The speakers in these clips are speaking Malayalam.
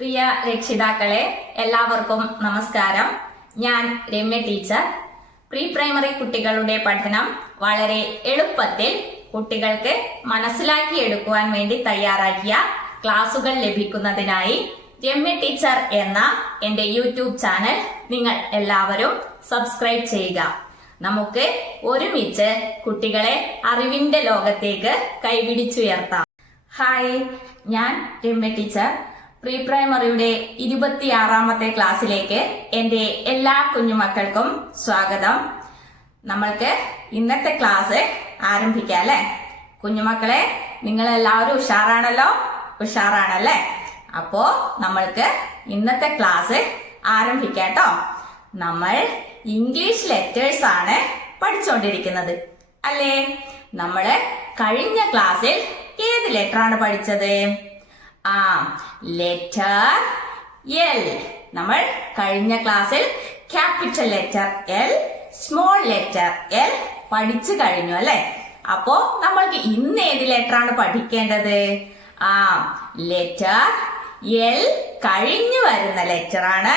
പ്രിയ രക്ഷിതാക്കളെ, എല്ലാവർക്കും നമസ്കാരം. ഞാൻ രമ്യ ടീച്ചർ. പ്രീ പ്രൈമറി കുട്ടികളുടെ പഠനം വളരെ എളുപ്പത്തിൽ കുട്ടികൾക്ക് മനസ്സിലാക്കിയെടുക്കുവാൻ വേണ്ടി തയ്യാറാക്കിയ ക്ലാസുകൾ ലഭിക്കുന്നതിനായി രമ്യ ടീച്ചർ എന്ന എന്റെ യൂട്യൂബ് ചാനൽ നിങ്ങൾ എല്ലാവരും സബ്സ്ക്രൈബ് ചെയ്യുക. നമുക്ക് ഒരുമിച്ച് കുട്ടികളെ അറിവിന്റെ ലോകത്തേക്ക് കൈപിടിച്ചുയർത്താം. ഹായ്, ഞാൻ രമ്യ ടീച്ചർ. പ്രീ പ്രൈമറിയുടെ 26ാമത്തെ ക്ലാസ്സിലേക്ക് എന്റെ എല്ലാ കുഞ്ഞുമക്കൾക്കും സ്വാഗതം. നമ്മൾക്ക് ഇന്നത്തെ ക്ലാസ് ആരംഭിക്കാം അല്ലെ? കുഞ്ഞുമക്കളെ, നിങ്ങൾ എല്ലാവരും ഉഷാറാണല്ലേ? അപ്പോ നമ്മൾക്ക് ഇന്നത്തെ ക്ലാസ് ആരംഭിക്കാട്ടോ. നമ്മൾ ഇംഗ്ലീഷ് ലെറ്റേഴ്സ് ആണ് പഠിച്ചുകൊണ്ടിരിക്കുന്നത് അല്ലേ? നമ്മള് കഴിഞ്ഞ ക്ലാസ്സിൽ ഏത് ലെറ്റർ ആണ് പഠിച്ചത്? Letter L. നമ്മൾ കഴിഞ്ഞ ക്ലാസ്സിൽ capital letter L, small letter L പഠിച്ചു കഴിഞ്ഞു അല്ലെ? അപ്പോ നമ്മൾക്ക് ഇന്ന് ഏത് ലെറ്റർ ആണ് പഠിക്കേണ്ടത്? ലെറ്റർ എൽ കഴിഞ്ഞു വരുന്ന ലെറ്റർ ആണ്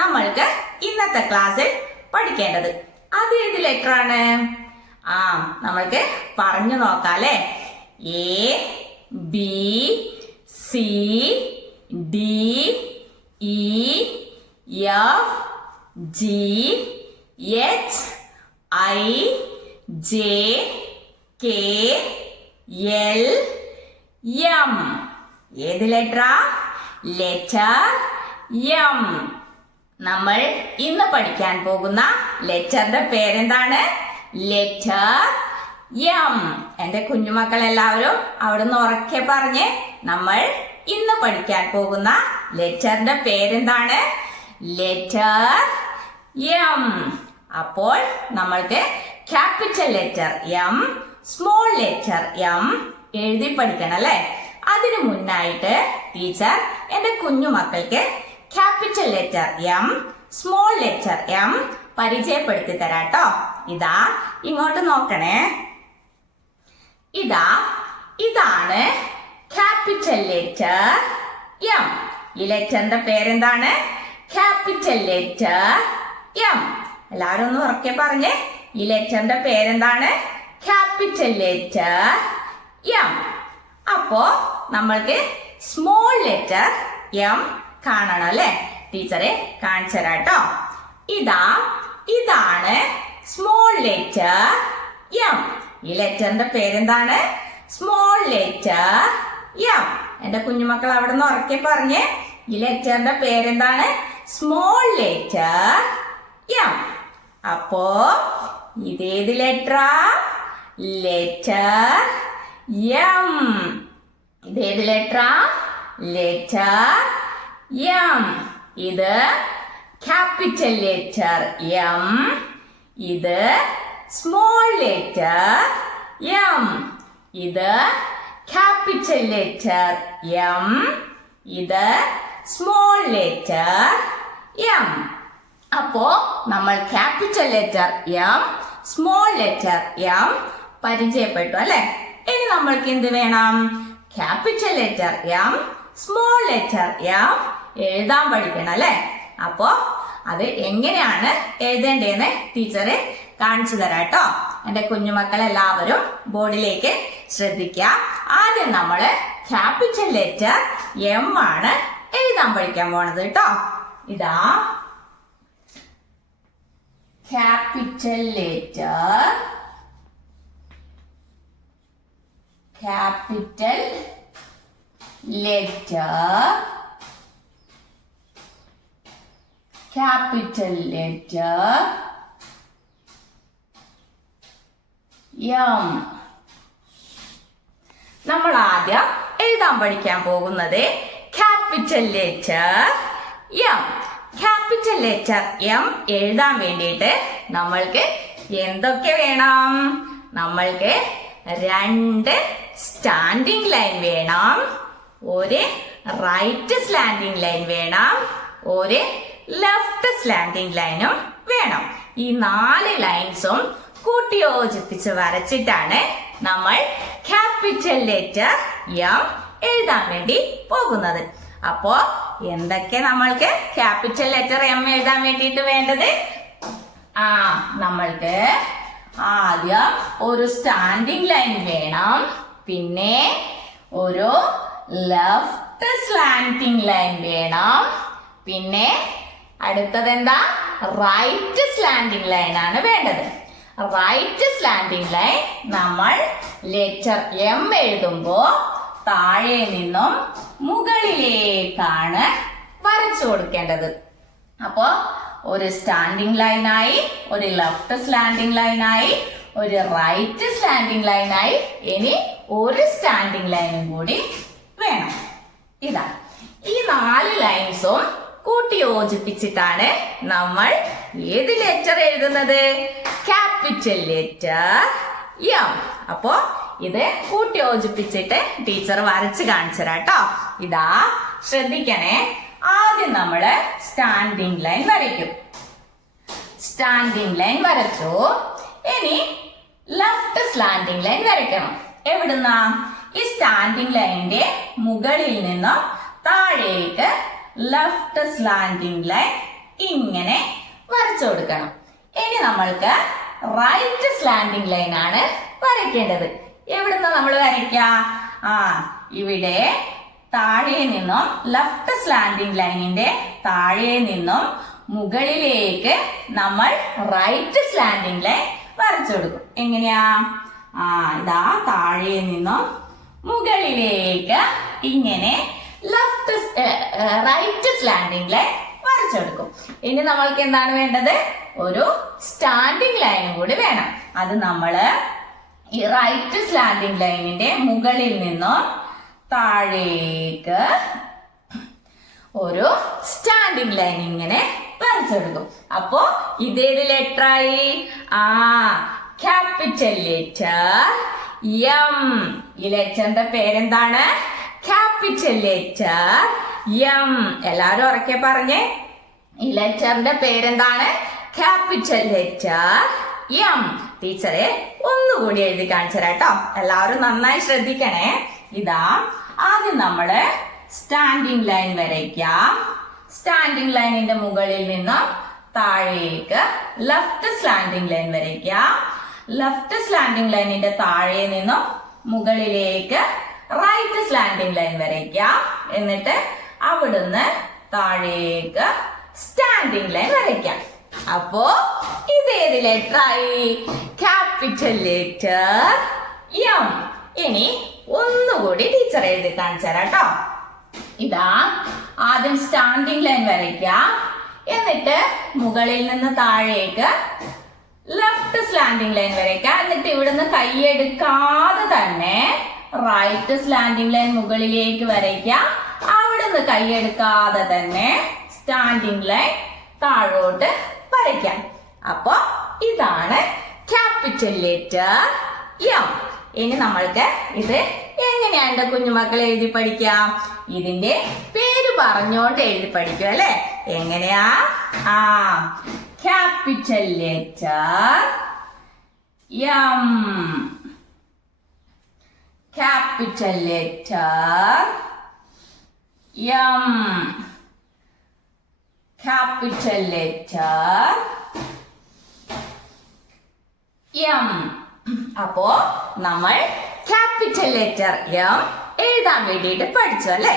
നമ്മൾക്ക് ഇന്നത്തെ ക്ലാസ്സിൽ പഠിക്കേണ്ടത്. അത് ഏത് ലെറ്റർ ആണ്? നമ്മൾക്ക് പറഞ്ഞു നോക്കാം അല്ലെ? A, B, C, D, E, F, G, H, I, J, K, L, M. ഏത് ലെറ്ററാ? Letter M. നമ്മൾ ഇന്ന് പഠിക്കാൻ പോകുന്ന ലെറ്ററിന്റെ പേരെന്താണ്? Letter M. എന്റെ കുഞ്ഞുമക്കൾ എല്ലാവരും അവിടുന്ന് ഉറക്കെ പറഞ്ഞ്, നമ്മൾ ഇന്ന് പഠിക്കാൻ പോകുന്ന ലെറ്ററിന്റെ പേരെന്താണ്? Letter M. അപ്പോൾ നമ്മൾക്ക് capital letter M, small letter M എഴുതി പഠിക്കണം അല്ലെ? അതിനു മുന്നായിട്ട് ടീച്ചർ എന്റെ കുഞ്ഞുമക്കൾക്ക് capital letter M, small letter M പരിചയപ്പെടുത്തി തരാട്ടോ. ഇതാ ഇങ്ങോട്ട് നോക്കണേ. ഇതാണ് ക്യാപിറ്റൽ ലെറ്റർ എം. ഈ ലെറ്ററിന്റെ പേരെന്താണ്? Capital letter M. എല്ലാവരും ഒന്ന് ഉറക്കെ പറഞ്ഞേ. ഈ ലെറ്ററിന്റെ പേരെന്താണ്? Capital letter M. അപ്പോ നമ്മൾക്ക് സ്മോൾ ലെറ്റർ എം കാണണം അല്ലെ? ടീച്ചറെ കാണിച്ചു തരാട്ടോ. ഇതാണ് സ്മോൾ ലെറ്റർ എം. ഈ ലെറ്ററിന്റെ പേരെന്താണ്? Small letter M. എന്റെ കുഞ്ഞുമക്കൾ അവിടെ നിന്ന് ഉറക്കെ പറഞ്ഞേ. ഈ ലെറ്ററിന്റെ പേരെന്താണ്? Small letter M. അപ്പോ ഇതേത് ലെറ്ററാ? Letter M. ഇതേത് ലെറ്ററാ? Letter M. ഇത് ക്യാപിറ്റൽ ലെറ്റർ എം. ഇത് സ്മോൾ ലെറ്റർ എം. ഇത് ക്യാപിറ്റൽ ലെറ്റർ എം. ഇത് സ്മോൾ ലെറ്റർ എം. അപ്പോ നമ്മൾ capital letter M, small letter M പരിചയപ്പെട്ടു അല്ലെ? ഇനി നമ്മൾക്ക് എന്ത് വേണം? Capital letter M, small letter M എഴുതാൻ പഠിക്കണം അല്ലെ? അപ്പോ അത് എങ്ങനെയാണ് എഴുതേണ്ടതെന്ന് ടീച്ചറെ കാണിച്ചു തരാട്ടോ. എന്റെ കുഞ്ഞുമക്കൾ എല്ലാവരും ബോർഡിലേക്ക് ശ്രദ്ധിക്കുക. ആദ്യം നമ്മള് ക്യാപിറ്റൽ ലെറ്റർ എം ആണ് എഴുതാൻ പഠിക്കാൻ പോണത് കേട്ടോ. ഇതാ ക്യാപിറ്റൽ ലെറ്റർ എം. നമ്മൾ ആദ്യം എഴുതാൻ പഠിക്കാൻ പോകുന്നത് capital letter M. Capital letter M എഴുതാൻ വേണ്ടിയിട്ട് നമ്മൾക്ക് എന്തൊക്കെ വേണം? നമ്മൾക്ക് 2 സ്റ്റാൻഡിംഗ് ലൈൻ വേണം, ഒരു റൈറ്റ് സ്ലാൻഡിംഗ് ലൈൻ വേണം, ഒരു ലെഫ്റ്റ് സ്ലാൻഡിംഗ് ലൈനും വേണം. ഈ 4 ലൈൻസും കൂട്ടിയോജിപ്പിച്ച് വരച്ചിട്ടാണ് നമ്മൾ ക്യാപിറ്റൽ ലെറ്റർ എം എഴുതാൻ വേണ്ടി പോകുന്നത്. അപ്പോ എന്തൊക്കെ നമ്മൾക്ക് ക്യാപിറ്റൽ ലെറ്റർ എം എഴുതാൻ വേണ്ടിയിട്ട് വേണ്ടത്? നമ്മൾക്ക് ആദ്യം ഒരു സ്റ്റാൻഡിങ് ലൈൻ വേണം, പിന്നെ ഒരു ലെഫ്റ്റ് സ്ലാന്റിങ് ലൈൻ വേണം, പിന്നെ അടുത്തത് എന്താ? റൈറ്റ് സ്ലാന്റിങ് ലൈൻ ആണ് വേണ്ടത്. റൈറ്റ് സ്ലാന്റിങ് ലൈൻ നമ്മൾ ലെറ്റർ എം എഴുതുമ്പോ താഴെ നിന്നും മുകളിലേക്കാണ് വരച്ചു കൊടുക്കേണ്ടത്. അപ്പോ ഒരു സ്റ്റാൻഡിങ് ലൈനായി, ഒരു ലെഫ്റ്റ് സ്ലാന്റിങ് ലൈനായി, ഒരു റൈറ്റ് സ്ലാന്റിങ് ലൈനായി, ഇനി ഒരു സ്റ്റാൻഡിങ് ലൈനും കൂടി വേണം. ഇതാ ഈ 4 ലൈൻസും കൂട്ടി യോജിപ്പിച്ചിട്ടാണ് നമ്മൾ ഏത് ലെറ്റർ എഴുതുന്നത്? Capital letter M. അപ്പോ ഇത് കൂട്ടി യോജിപ്പിച്ചിട്ട് ടീച്ചർ വരച്ച് കാണിച്ചു തരാട്ടോ. ഇതാ ശ്രദ്ധിക്കണേ. ആദ്യം നമ്മള് സ്റ്റാൻഡിങ് ലൈൻ വരയ്ക്കും. സ്റ്റാൻഡിങ് ലൈൻ വരച്ചു. ഇനി ലെഫ്റ്റ് സ്ലാന്റിങ് ലൈൻ വരയ്ക്കണം. എവിടുന്നാ? ഈ സ്റ്റാൻഡിങ് ലൈനിന്റെ മുകളിൽ നിന്നും താഴേക്ക് ലെഫ്റ്റ് സ്ലാന്റിങ് ലൈൻ ഇങ്ങനെ വരച്ചു കൊടുക്കണം. ഇനി നമ്മൾക്ക് റൈറ്റ് സ്ലാന്റിങ് ലൈൻ ആണ് വരയ്ക്കേണ്ടത്. എവിടുന്ന നമ്മൾ വരയ്ക്ക? ഇവിടെ താഴെ നിന്നും ലെഫ്റ്റ് സ്ലാന്റിങ് ലൈനിന്റെ താഴെ നിന്നും മുകളിലേക്ക് നമ്മൾ റൈറ്റ് സ്ലാന്റിങ് ലൈൻ വരച്ചു കൊടുക്കും. എങ്ങനെയാ? ഇതാ താഴെ നിന്നും മുകളിലേക്ക് ഇങ്ങനെ റൈറ്റ് സ്ലാന്റിങ് ലൈൻ വരച്ചു കൊടുക്കും. ഇനി നമ്മൾക്ക് എന്താണ് വേണ്ടത്? ഒരു സ്റ്റാൻഡിങ് ലൈനും കൂടി വേണം. അത് നമ്മള് ഈ റൈറ്റ് സ്ലാന്റിങ് ലൈനിന്റെ മുകളിൽ നിന്നും താഴേക്ക് ഒരു സ്റ്റാൻഡിങ് ലൈൻ ഇങ്ങനെ വരച്ചെടുക്കും. അപ്പോ ഇതേത് ലെറ്ററായി? Capital letter M. ഈ ലെറ്ററിന്റെ പേരെന്താണ്? Capital letter M. എല്ലാരും ഉറക്കെ പറഞ്ഞേ. ഈ ലെറ്ററിന്റെ പേരെന്താണ്? Capital letter M. ടീച്ചറെ ഒന്നുകൂടി എഴുതി കാണിച്ചു തരാട്ടോ. എല്ലാവരും നന്നായി ശ്രദ്ധിക്കണേ. ഇതാ ആദ്യം നമ്മള് സ്റ്റാൻഡിങ് ലൈൻ വരയ്ക്കാം. സ്റ്റാൻഡിങ് ലൈനിന്റെ മുകളിൽ നിന്നും താഴേക്ക് ലെഫ്റ്റ് സ്ലാന്റിങ് ലൈൻ വരയ്ക്കാം. ലെഫ്റ്റ് സ്ലാന്റിങ് ലൈനിന്റെ താഴെ നിന്നും മുകളിലേക്ക് റൈറ്റ് സ്ലാന്റിങ് ലൈൻ വരയ്ക്കാം. എന്നിട്ട് അവിടുന്ന് താഴേക്ക് സ്റ്റാൻഡിങ് ലൈൻ വരയ്ക്കാം. അപ്പോ ഇതേത് ലെറ്ററായി? Capital letter M. ഇനി ഒന്നുകൂടി ടീച്ചർ എഴുതി കാണിച്ചു തരാട്ടോ. ഇതാ ആദ്യം സ്റ്റാൻഡിങ് ലൈൻ വരയ്ക്കാം. എന്നിട്ട് മുകളിൽ നിന്ന് താഴേക്ക് ലെഫ്റ്റ് സ്ലാന്റിങ് ലൈൻ വരയ്ക്കാം. എന്നിട്ട് ഇവിടുന്ന് കൈയെടുക്കാതെ തന്നെ റൈറ്റ് സ്ലാന്റിങ് ലൈൻ മുകളിലേക്ക് വരയ്ക്കാം. അവിടുന്ന് കൈയെടുക്കാതെ തന്നെ സ്റ്റാൻഡിങ് ലൈൻ താഴോട്ട് വരയ്ക്കാം. അപ്പൊ ഇതാണ് ക്യാപിറ്റൽ ലെറ്റർ എം. ഇനി നമ്മൾക്ക് ഇത് എങ്ങനെയാ എന്റെ കുഞ്ഞുമക്കൾ എഴുതി പഠിക്കാം? ഇതിന്റെ പേര് പറഞ്ഞോണ്ട് എഴുതി പഠിക്കും അല്ലെ? എങ്ങനെയാ? Capital letter M. Capital letter M. Capital letter M. അപ്പോ നമ്മൾ ക്യാപിറ്റൽ ലെറ്റർ എം എഴുതാൻ വേണ്ടിയിട്ട് പഠിച്ചു അല്ലെ?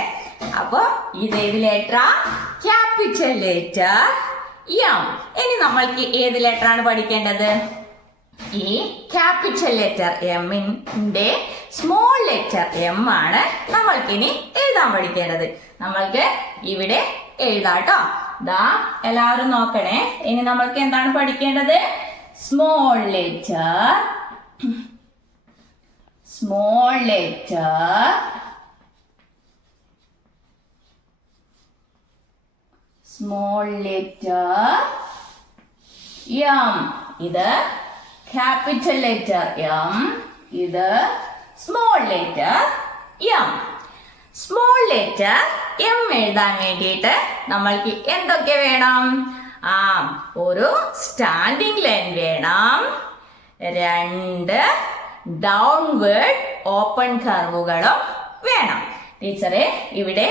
അപ്പൊ ഇതേത് ലെറ്ററാ? Capital letter M. ഇനി നമ്മൾക്ക് ഏത് ലെറ്റർ ആണ് പഠിക്കേണ്ടത്? ഈ ക്യാപിറ്റൽ ലെറ്റർ എമ്മിന്റെ സ്മോൾ ലെറ്റർ എം ആണ് നമ്മൾക്കിനി എഴുതാൻ പഠിക്കേണ്ടത്. നമ്മൾക്ക് ഇവിടെ എഴുതാട്ടോ. ദാ എല്ലാവരും നോക്കണേ. ഇനി നമ്മൾക്ക് എന്താണ് പഠിക്കേണ്ടത്? Small letter, small letter, small letter M. ഇത് ക്യാപിറ്റൽ ലെറ്റർ എം. ഇത് small letter M. Small letter M എഴുതാൻ വേണ്ടിയിട്ട് നമ്മൾക്ക് എന്തൊക്കെ വേണം? ഒരു സ്റ്റാൻഡിങ് ലൈൻ വേണം. 2 ഡൗൺവേർഡ് ഓപ്പൺ കർവുകളും വേണം. ടീച്ചറെ ഇവിടെ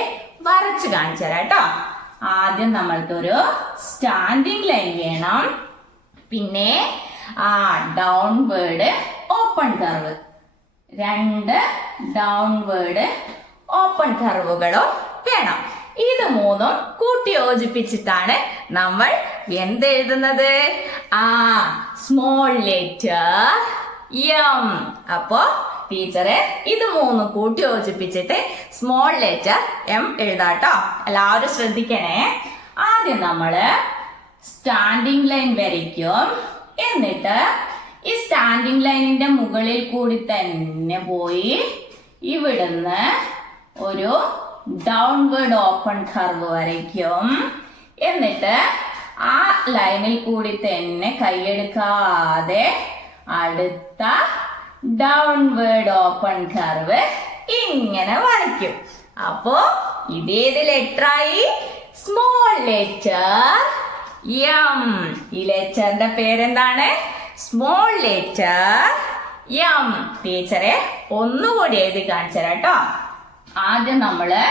വരച്ച് കാണിച്ചു തരാം കേട്ടോ. ആദ്യം നമ്മൾക്കൊരു സ്റ്റാൻഡിങ് ലൈൻ വേണം. പിന്നെ downward open curve, 2 downward open കർവുകളും വേണം. ഇത് മൂന്നും കൂട്ടി യോജിപ്പിച്ചിട്ടാണ് നമ്മൾ എന്തെഴുതുന്നത്? Small letter M. അപ്പോ ടീച്ചറ് ഇത് മൂന്നും കൂട്ടി യോജിപ്പിച്ചിട്ട് സ്മോൾ ലെറ്റർ എം എഴുതാട്ടോ. എല്ലാവരും ശ്രദ്ധിക്കണേ. ആദ്യം നമ്മള് സ്റ്റാൻഡിങ് ലൈൻ വരയ്ക്കും. എന്നിട്ട് ഈ സ്റ്റാൻഡിങ് ലൈനിന്റെ മുകളിൽ കൂടി തന്നെ പോയി ഇവിടുന്ന് ഒരു ഡൗൺവേർഡ് ഓപ്പൺ കർവ് വരയ്ക്കും. എന്നിട്ട് ആ ലൈനിൽ കൂടി തന്നെ കൈയെടുക്കാതെ അടുത്ത ഡൗൺവേർഡ് ഓപ്പൺ കർവ് ഇങ്ങനെ വരയ്ക്കും. അപ്പോ ഇതേത് ലെറ്ററായി? Small letter M. ഈ ലെറ്ററിന്റെ പേരെന്താണ്? Small letter M. ടീച്ചറെ ഒന്നുകൂടി എഴുതി കാണിച്ചു തരാം കേട്ടോ. ആദ്യം നമ്മള്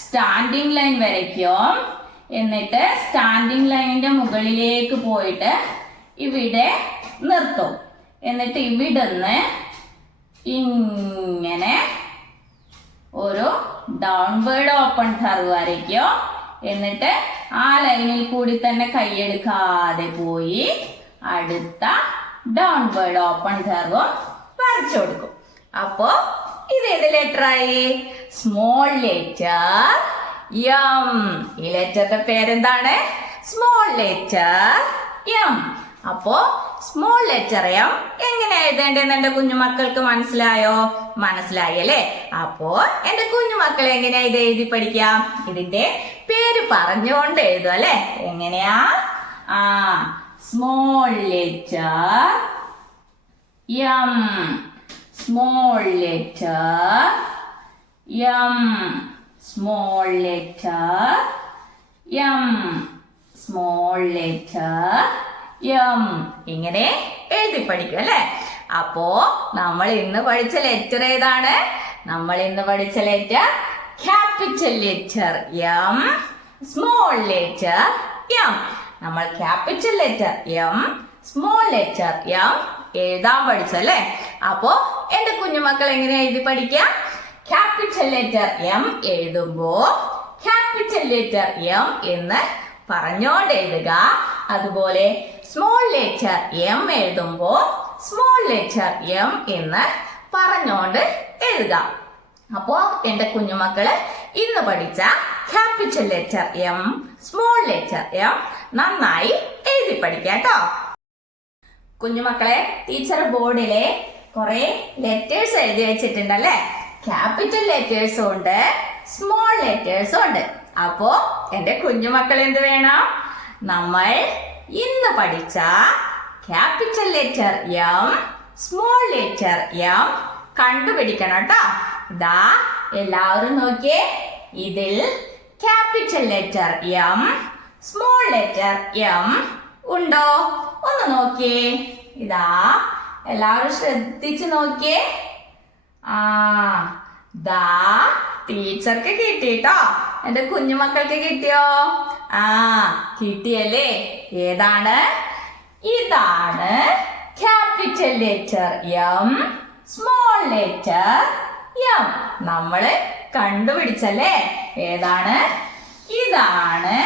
സ്റ്റാൻഡിങ് ലൈൻ വരയ്ക്കും. എന്നിട്ട് സ്റ്റാൻഡിങ് ലൈനിന്റെ മുകളിലേക്ക് പോയിട്ട് ഇവിടെ നിർത്തും. എന്നിട്ട് ഇവിടുന്ന് ഇങ്ങനെ ഒരു ഡൗൺവേർഡ് ഓപ്പൺ കർവ് വരയ്ക്കും. എന്നിട്ട് ആ ലൈനിൽ കൂടി തന്നെ കൈയെടുക്കാതെ പോയി അടുത്ത ഡൗൺവേർഡ് ഓപ്പൺ കർവ് വരച്ചു കൊടുക്കും. അപ്പോ ഇതേത് ലെറ്ററായി? Small letter M. ഈ ലെറ്ററിന്റെ പേരെന്താണ്? Small letter M. അപ്പോ സ്മോൾ ലെറ്റർ എം എങ്ങനെ എഴുതേണ്ടതെന്ന് എന്റെ കുഞ്ഞുമക്കൾക്ക് മനസ്സിലായോ? മനസ്സിലായി അല്ലേ? അപ്പോ എന്റെ കുഞ്ഞുമക്കൾ എങ്ങനെയാ ഇത് എഴുതി പഠിക്കാം? ഇതിന്റെ പേര് പറഞ്ഞുകൊണ്ട് എഴുതും അല്ലെ? എങ്ങനെയാ? Small letter M. Small letter M. Small letter M. Small letter M. ഇങ്ങനെ എഴുതി പഠിക്കും അല്ലെ? അപ്പോ നമ്മൾ ഇന്ന് പഠിച്ച ലെറ്റർ ഏതാണ്? നമ്മൾ ഇന്ന് പഠിച്ച letter capital letter M, small letter M. നമ്മൾ capital letter M, small letter M എഴുതാൻ പഠിച്ചല്ലേ? അപ്പോ എന്റെ കുഞ്ഞുമക്കൾ എങ്ങനെ എഴുതി പഠിക്കാം? ക്യാപിറ്റൽ ലെറ്റർ എം എഴുതുമ്പോ ക്യാപിറ്റൽ ലെറ്റർ എം എന്ന് പറഞ്ഞോണ്ട് എഴുതുക. അതുപോലെ സ്മോൾ ലെറ്റർ എം എഴുതുമ്പോ സ്മോൾ ലെറ്റർ എം എന്ന് പറഞ്ഞോണ്ട് എഴുതുക. അപ്പോ എന്റെ കുഞ്ഞുമക്കള് ഇന്ന് പഠിച്ച capital letter M, small letter M നന്നായി എഴുതി പഠിക്കാട്ടോ. കുഞ്ഞുമക്കളെ, ടീച്ചർ ബോർഡിലെ കുറെ ലെറ്റേഴ്സ് എഴുതി വെച്ചിട്ടുണ്ടല്ലേ? ക്യാപിറ്റൽ ലെറ്റേഴ്സും ഉണ്ട്, സ്മോൾ ലെറ്റേഴ്സും ഉണ്ട്. അപ്പോ എന്റെ കുഞ്ഞുമക്കൾ എന്ത് വേണം? നമ്മൾ ഇന്ന് പഠിച്ച capital letter M, small letter M കണ്ടുപിടിക്കണം കേട്ടോ. ഇതാ എല്ലാവരും നോക്കിയേ. ഇതിൽ capital letter M, small letter M ഉണ്ടോ? ഒന്ന് നോക്കിയേ. ഇതാ എല്ലാവരും ശ്രദ്ധിച്ചു നോക്കിയേ. ദാ ടീച്ചർക്ക് കിട്ടിട്ടോ. എന്റെ കുഞ്ഞുമക്കൾക്ക് കിട്ടിയോ? കിട്ടിയല്ലേ? ഏതാണ്? ഇതാണ് capital letter M, small letter M. നമ്മള് കണ്ടുപിടിച്ചല്ലേ? ഏതാണ്? ഇതാണ്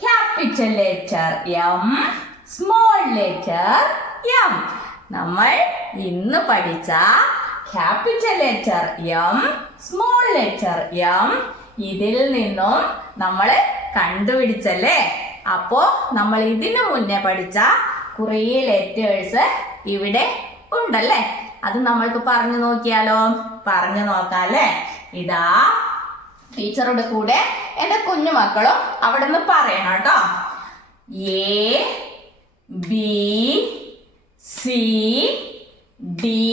capital letter M, small letter M. നമ്മൾ ഇന്ന് പഠിച്ച capital letter M, small letter M ഇതിൽ നിന്നും നമ്മൾ കണ്ടുപിടിച്ചല്ലേ? അപ്പോ നമ്മൾ ഇതിനു മുന്നേ പഠിച്ച കുറേ ലെറ്റേഴ്സ് ഇവിടെ ഉണ്ടല്ലേ? അത് നമ്മൾക്ക് പറഞ്ഞു നോക്കിയാലോ? പറഞ്ഞു നോക്കാം അല്ലേ? ഇതാ ടീച്ചറുടെ കൂടെ എന്റെ കുഞ്ഞുമക്കളും അവിടെ നിന്ന് പറയണം കേട്ടോ. A, B, C, D,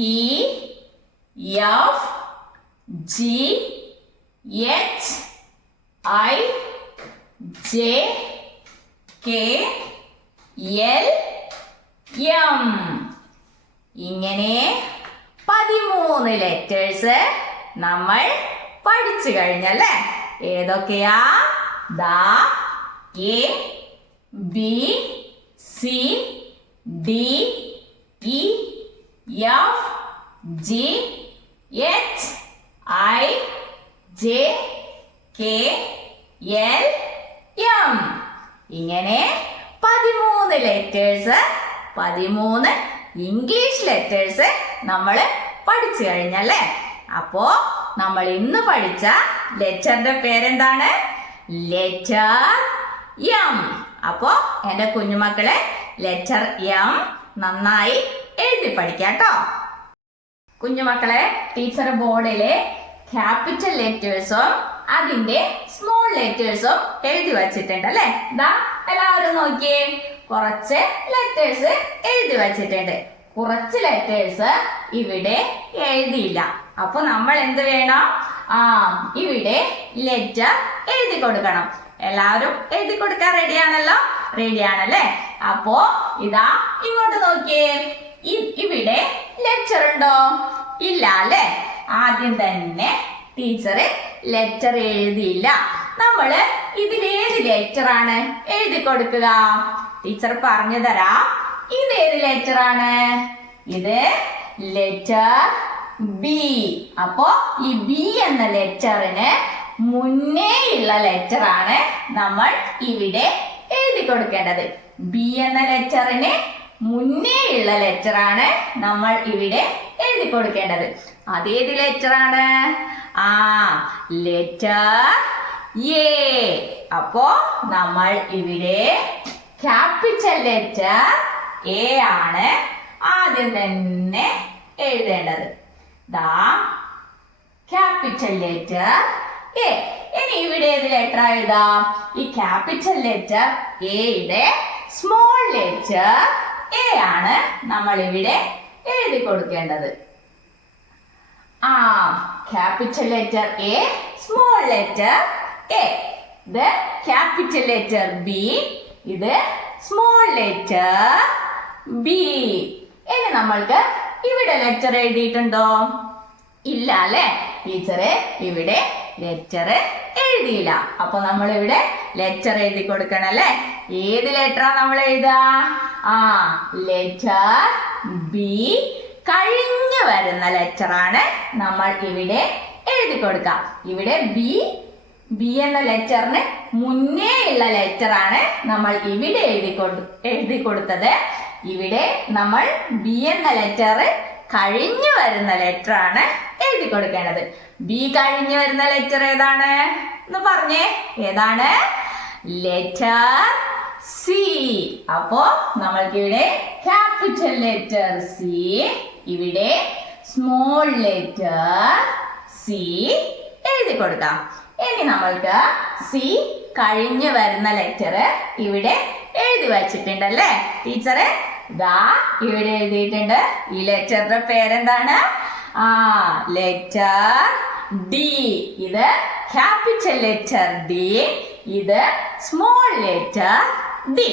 E, F, G, H, I, J, K, L, M. ഇങ്ങനെ 13 ലെറ്റേഴ്സ് നമ്മൾ പഠിച്ചു കഴിഞ്ഞല്ലേ? ഏതൊക്കെയാ? ദാ A, B, C, D, E, F, G, H, I, J, K, L, M. ഇങ്ങനെ 13 ലെറ്റേഴ്സ്, 13 ഇംഗ്ലീഷ് ലെറ്റേഴ്സ് നമ്മൾ പഠിച്ചു കഴിഞ്ഞല്ലേ? അപ്പോ നമ്മൾ ഇന്ന് പഠിച്ച ലെറ്ററിന്റെ പേരെന്താണ്? Letter M. അപ്പോ എന്റെ കുഞ്ഞുമക്കളെ ലെറ്റർ എം നന്നായി എഴുതി പഠിക്കാട്ടോ. കുഞ്ഞുമക്കളെ, ടീച്ചർ ബോർഡിലെ ക്യാപിറ്റൽ ലെറ്റേഴ്സും അതിന്റെ സ്മോൾ ലെറ്റേഴ്സും എഴുതി വച്ചിട്ടുണ്ട് അല്ലെ? ദാ എല്ലാവരും നോക്കിയേ, കുറച്ച് ലെറ്റേഴ്സ് എഴുതി വച്ചിട്ടുണ്ട്. കുറച്ച് ലെറ്റേഴ്സ് ഇവിടെ എഴുതിയില്ല. അപ്പൊ നമ്മൾ എന്ത് വേണം? ഇവിടെ ലെറ്റർ എഴുതി കൊടുക്കണം. എല്ലാവരും എഴുതി കൊടുക്കാൻ റെഡിയാണല്ലോ? റെഡിയാണല്ലേ? അപ്പോ ഇതാ ഇങ്ങോട്ട് നോക്കിയേ, ഇവിടെ ലെറ്റർ ഉണ്ടോ? ഇല്ല അല്ലെ? ആദ്യം തന്നെ ടീച്ചർ ലെറ്റർ എഴുതിയില്ല. നമ്മള് ഇതിലേത് ലെറ്റർ ആണ് എഴുതി കൊടുക്കുക? ടീച്ചർ പറഞ്ഞു തരാം. ഇതേത് ലെറ്റർ ആണ്? ഇത് ലെറ്റർ ബി. അപ്പോ ഈ ബി എന്ന ലെറ്ററിന് മുന്നേ ഉള്ള ലെറ്റർ ആണ് നമ്മൾ ഇവിടെ എഴുതി കൊടുക്കേണ്ടത്. ബി എന്ന ലെറ്ററിന് മുന്നേ ഉള്ള ലെറ്റർ ആണ് നമ്മൾ ഇവിടെ എഴുതി കൊടുക്കേണ്ടത്. അതേത് ലെറ്റർ ആണ്? Letter A. അപ്പോ നമ്മൾ ഇവിടെ ക്യാപിറ്റൽ ലെറ്റർ എ ആണ് ആദ്യം തന്നെ എഴുതേണ്ടത്. ദാ ക്യാപിറ്റൽ ലെറ്റർ എ. ഇനി ഇവിടെ ഏത് ലെറ്റർ എഴുതാം? ഈ ക്യാപിറ്റൽ ലെറ്റർ എയുടെ സ്മോൾ ലെറ്റർ എ ആണ് നമ്മൾ ഇവിടെ എഴുതി കൊടുക്കേണ്ടത്. Capital letter A, small letter A. ഇത് ക്യാപിറ്റൽ ലെറ്റർ ബി, ഇത് സ്മോൾ ലെറ്റർ ബി. ഇനി നമ്മൾക്ക് ഇവിടെ ലെറ്റർ എഴുതിയിട്ടുണ്ടോ? ഇല്ല അല്ലെ? ടീച്ചറ് ഇവിടെ ലെറ്റർ എഴുതിയില്ല. അപ്പൊ നമ്മൾ ഇവിടെ ലെറ്റർ എഴുതി കൊടുക്കണം അല്ലെ? ഏത് ലെറ്ററാ നമ്മൾ എഴുതാ? ലെറ്റർ ബി കഴിഞ്ഞു വരുന്ന ലെറ്റർ ആണ് നമ്മൾ ഇവിടെ എഴുതി കൊടുക്കാം. ഇവിടെ ബി എന്ന ലെറ്ററിന് മുന്നേ ഉള്ള ലെറ്റർ ആണ് നമ്മൾ ഇവിടെ എഴുതി കൊടുത്തത്. ഇവിടെ നമ്മൾ ബി എന്ന ലെറ്റർ കഴിഞ്ഞു വരുന്ന ലെറ്റർ ആണ് എഴുതി കൊടുക്കേണ്ടത്. ബി കഴിഞ്ഞു വരുന്ന ലെറ്റർ ഏതാണ് എന്ന് പറഞ്ഞേ? ഏതാണ്? Letter C. അപ്പോ നമ്മൾക്ക് ഇവിടെ ക്യാപിറ്റൽ ലെറ്റർ സി, ഇവിടെ സ്മോൾ ലെറ്റർ സി എഴുതി കൊടുക്കാം. ഇനി നമ്മൾക്ക് സി കഴിഞ്ഞു വരുന്ന ലെറ്റർ ഇവിടെ എഴുതി വച്ചിട്ടുണ്ടല്ലേ? ടീച്ചറ് ദാ ഇവിടെ എഴുതിയിട്ടുണ്ട്. ഈ ലെറ്ററിന്റെ പേരെന്താണ്? Letter D. ഇത് ക്യാപിറ്റൽ ലെറ്റർ ഡി, ഇത് സ്മോൾ ലെറ്റർ ഡി.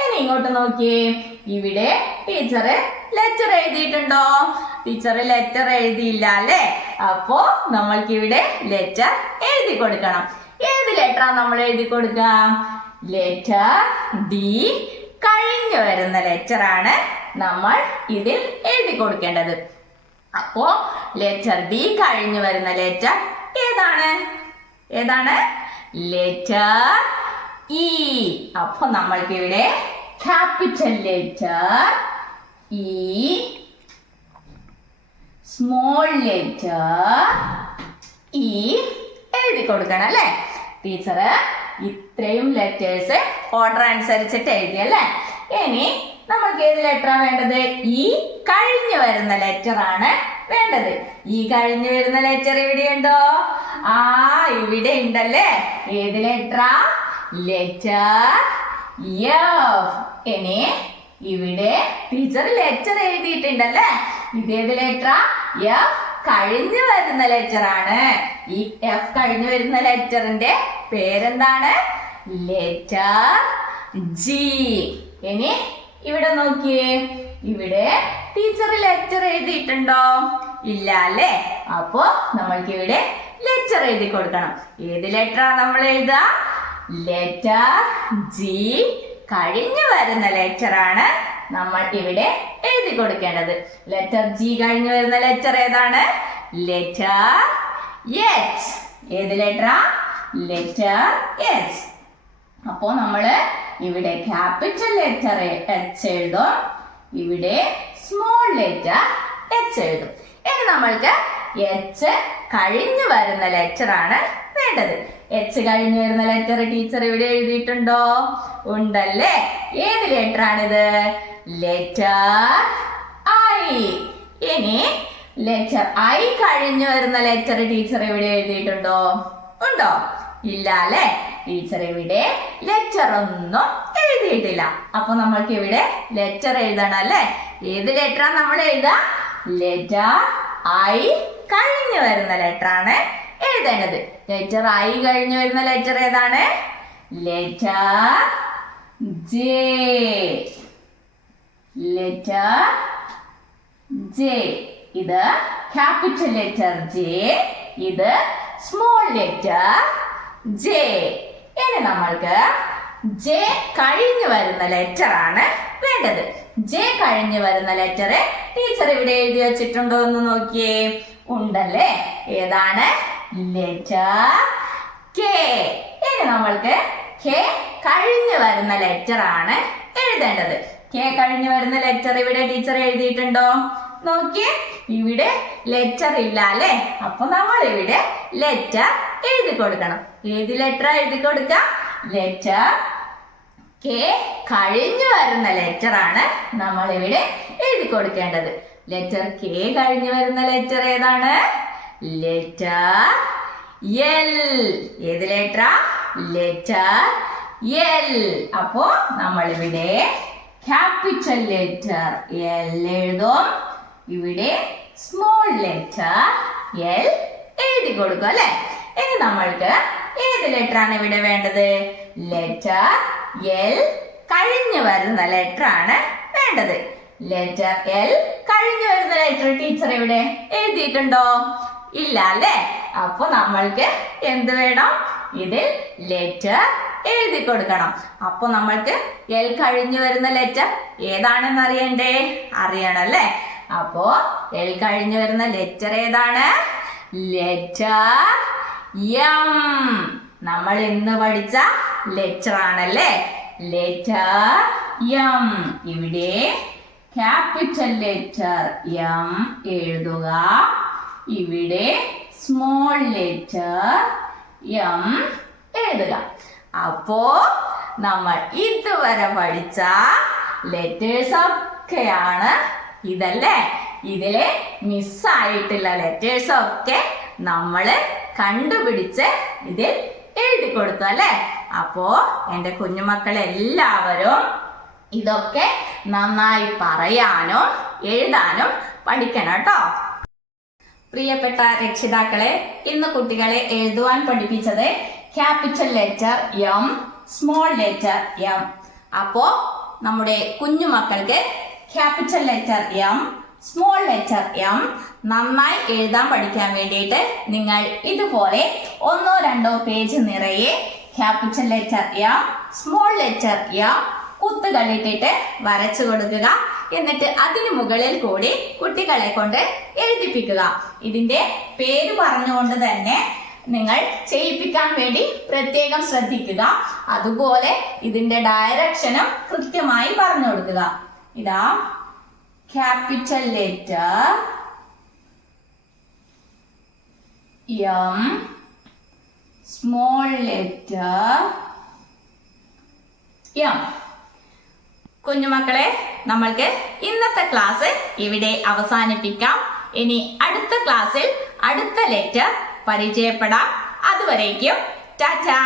ഇനി ഇങ്ങോട്ട് നോക്കിയേ, ഇവിടെ ടീച്ചർ ലെറ്റർ എഴുതിയിട്ടുണ്ടോ? ടീച്ചർ ലെറ്റർ എഴുതിയില്ല അല്ലെ? അപ്പോ നമ്മൾക്ക് ഇവിടെ ലെറ്റർ എഴുതി കൊടുക്കണം. ഏത് ലെറ്ററാ നമ്മൾ എഴുതി കൊടുക്കാം? ലെറ്റർ ഡി കഴിഞ്ഞു വരുന്ന ലെറ്റർ ആണ് നമ്മൾ ഇതിൽ എഴുതി കൊടുക്കേണ്ടത്. അപ്പോ ലെറ്റർ ഡി കഴിഞ്ഞു വരുന്ന ലെറ്റർ ഏതാണ്? ഏതാണ്? Letter E. അപ്പൊ നമ്മൾക്ക് ഇവിടെ capital letter E, small letter E എഴുതി കൊടുക്കണം അല്ലെ? ടീച്ചർ ഇത്രയും ലെറ്റേഴ്സ് ഓർഡർ അനുസരിച്ചിട്ട് എഴുതി അല്ലെ? ഇനി നമുക്ക് ഏത് ലെറ്ററാ വേണ്ടത്? ഈ കഴിഞ്ഞു വരുന്ന ലെറ്റർ ആണ് വേണ്ടത്. ഈ കഴിഞ്ഞു വരുന്ന ലെറ്റർ ഇവിടെ ഉണ്ടോ? ഇവിടെ ഉണ്ടല്ലേ? ഏത് ലെറ്ററാ? Letter F. ഇനി ഇവിടെ ടീച്ചർ ലെറ്റർ എഴുതിയിട്ടുണ്ടല്ലേ? ഇതേത് ലെറ്ററാ? എഫ് കഴിഞ്ഞു വരുന്ന ലെറ്റർ ആണ്. ഈ എഫ് കഴിഞ്ഞു വരുന്ന ലെറ്ററിന്റെ പേരെന്താണ്? Letter G. ഇനി ഇവിടെ നോക്കിയേ, ഇവിടെ ടീച്ചർ ലെറ്റർ എഴുതിയിട്ടുണ്ടോ? ഇല്ല അല്ലേ? അപ്പോ നമ്മൾക്ക് ഇവിടെ ലെറ്റർ എഴുതി കൊടുക്കണം. ഏത് ലെറ്ററാ നമ്മൾ എഴുതുക? ലെറ്റർ ജി കഴിഞ്ഞു വരുന്ന ലെറ്റർ ആണ് നമ്മൾ ഇവിടെ എഴുതി കൊടുക്കേണ്ടത്. ലെറ്റർ ജി കഴിഞ്ഞു വരുന്ന ലെറ്റർ ഏതാണ്? Letter H. ഏത് ലെറ്ററാ? Letter H. അപ്പോ നമ്മള് ഇവിടെ ക്യാപിറ്റൽ ലെറ്റർ എച്ച് എഴുതും, ഇവിടെ സ്മോൾ ലെറ്റർ എച്ച് എഴുതും. ഇനി നമ്മൾക്ക് എച്ച് കഴിഞ്ഞു വരുന്ന ലെറ്റർ ആണ് വേണ്ടത്. എച്ച് കഴിഞ്ഞു വരുന്ന ലെറ്റർ ടീച്ചർ ഇവിടെ എഴുതിയിട്ടുണ്ടോ? ഉണ്ടല്ലേ. ഏത് ലെറ്റർ ആണിത്? Letter I. ഇനി ലെറ്റർ ഐ കഴിഞ്ഞു വരുന്ന ലെറ്റർ ടീച്ചർ ഇവിടെ എഴുതിയിട്ടുണ്ടോ? ഉണ്ടോ? ഇല്ല അല്ലെ. ടീച്ചർ ഇവിടെ ലെറ്റർ ഒന്നും എഴുതിയിട്ടില്ല. അപ്പൊ നമ്മൾക്ക് ഇവിടെ ലെറ്റർ എഴുതണം അല്ലെ. ഏത് ലെറ്ററാ നമ്മൾ എഴുതാ? ലെറ്റർ ഐ കഴിഞ്ഞു വരുന്ന ലെറ്റർ ആണ് എഴുതേണ്ടത്. ലെറ്റർ ഐ കഴിഞ്ഞു വരുന്ന ലെറ്റർ ഏതാണ്? Letter J. Letter J. ഇത് ക്യാപിറ്റൽ ലെറ്റർ ജെ, ഇത് സ്മോൾ ലെറ്റർ ജെ. ഇനി നമ്മൾക്ക് ജെ കഴിഞ്ഞു വരുന്ന ലെറ്റർ ആണ് വേണ്ടത്. ജെ കഴിഞ്ഞു വരുന്ന ലെറ്റർ ടീച്ചർ ഇവിടെ എഴുതി വെച്ചിട്ടുണ്ടോ എന്ന് നോക്കിയേ. ഉണ്ടല്ലേ. ഏതാണ്? Letter K. ഇനി നമ്മൾക്ക് കെ കഴിഞ്ഞു വരുന്ന ലെറ്റർ ആണ് എഴുതേണ്ടത്. കെ കഴിഞ്ഞു വരുന്ന ലെറ്റർ ഇവിടെ ടീച്ചർ എഴുതിയിട്ടുണ്ടോ? നോക്കിയേ, ഇവിടെ ലെറ്റർ ഇല്ല അല്ലെ. അപ്പൊ നമ്മൾ ഇവിടെ ലെറ്റർ എഴുതി കൊടുക്കണം. ഏത് ലെറ്റർ എഴുതി കൊടുക്ക? ലെറ്റർ കെ കഴിഞ്ഞു വരുന്ന ലെറ്റർ ആണ് നമ്മൾ ഇവിടെ എഴുതി കൊടുക്കേണ്ടത്. ലെറ്റർ കെ കഴിഞ്ഞു വരുന്ന ലെറ്റർ ഏതാണ്? Letter L. ഏത് ലെറ്ററാ? Letter L. അപ്പോ നമ്മൾ ഇവിടെ ക്യാപിറ്റൽ ലെറ്റർ എൽ എഴുതും, ഇവിടെ സ്മോൾ ലെറ്റർ എൽ എഴുതി കൊടുക്കും അല്ലെ. ഇനി നമ്മൾക്ക് ഏത് ലെറ്റർ ആണ് ഇവിടെ വേണ്ടത്? ലെറ്റർ എൽ കഴിഞ്ഞു വരുന്ന ലെറ്റർ ആണ് വേണ്ടത്. ലെറ്റർ എൽ കഴിഞ്ഞു വരുന്ന ലെറ്റർ ടീച്ചർ ഇവിടെ എഴുതിയിട്ടുണ്ടോ? ഇല്ല അല്ലെ. അപ്പൊ നമ്മൾക്ക് എന്ത് വേണം? ഇതിൽ ലെറ്റർ എഴുതി കൊടുക്കണം. അപ്പൊ നമ്മൾക്ക് എൽ കഴിഞ്ഞു വരുന്ന ലെറ്റർ ഏതാണെന്ന് അറിയണ്ടേ? അറിയണം അല്ലെ. അപ്പോ എൽ കഴിഞ്ഞു വരുന്ന ലെറ്റർ ഏതാണ്? Letter M. നമ്മൾ ഇന്ന് പഠിച്ച ലെറ്റർ ആണല്ലേ. Letter M. ഇവിടെ ക്യാപിറ്റൽ ലെറ്റർ എം എഴുതുക, ഇവിടെ സ്മോൾ ലെറ്റർ എം എഴുതുക. അപ്പോ നമ്മൾ ഇതുവരെ പഠിച്ച ലെറ്റേഴ്സ് ഒക്കെയാണ് ഇതല്ലേ. ഇതിലെ മിസ്സായിട്ടുള്ള ലെറ്റേഴ്സ് ഒക്കെ നമ്മള് കണ്ടുപിടിച്ച് ഇതിൽ എഴുതി കൊടുത്തു അല്ലെ. അപ്പോ എൻ്റെ കുഞ്ഞുമക്കൾ എല്ലാവരും ഇതൊക്കെ നന്നായി പറയാനും എഴുതാനും പഠിക്കണം കേട്ടോ. പ്രിയപ്പെട്ട രക്ഷിതാക്കളെ, ഇന്ന് കുട്ടികളെ എഴുതുവാൻ പഠിപ്പിച്ചത് capital letter M, small letter M. അപ്പോ നമ്മുടെ കുഞ്ഞുമക്കൾക്ക് capital letter M, small letter M നന്നായി എഴുതാൻ പഠിക്കാൻ വേണ്ടിയിട്ട് നിങ്ങൾ ഇതുപോലെ 1-2 പേജ് നിറയെ capital letter M, small letter M കുത്തുകളിട്ടിട്ട് വരച്ചു കൊടുക്കുക. എന്നിട്ട് അതിന് മുകളിൽ കൂടി കുട്ടികളെ കൊണ്ട് എഴുതിപ്പിക്കുക. ഇതിന്റെ പേര് പറഞ്ഞുകൊണ്ട് തന്നെ നിങ്ങൾ ചെയ്യിപ്പിക്കാൻ വേണ്ടി പ്രത്യേകം ശ്രദ്ധിക്കുക. അതുപോലെ ഇതിന്റെ ഡയറക്ഷനും കൃത്യമായി പറഞ്ഞു കൊടുക്കുക. ഇതാ capital letter M, small letter M. കുഞ്ഞുമക്കളെ, നമ്മൾക്ക് ഇന്നത്തെ ക്ലാസ് ഇവിടെ അവസാനിപ്പിക്കാം. ഇനി അടുത്ത ക്ലാസ്സിൽ അടുത്ത ലെറ്റർ പരിചയപ്പെടാം. അതുവരേക്കും ടാറ്റാ.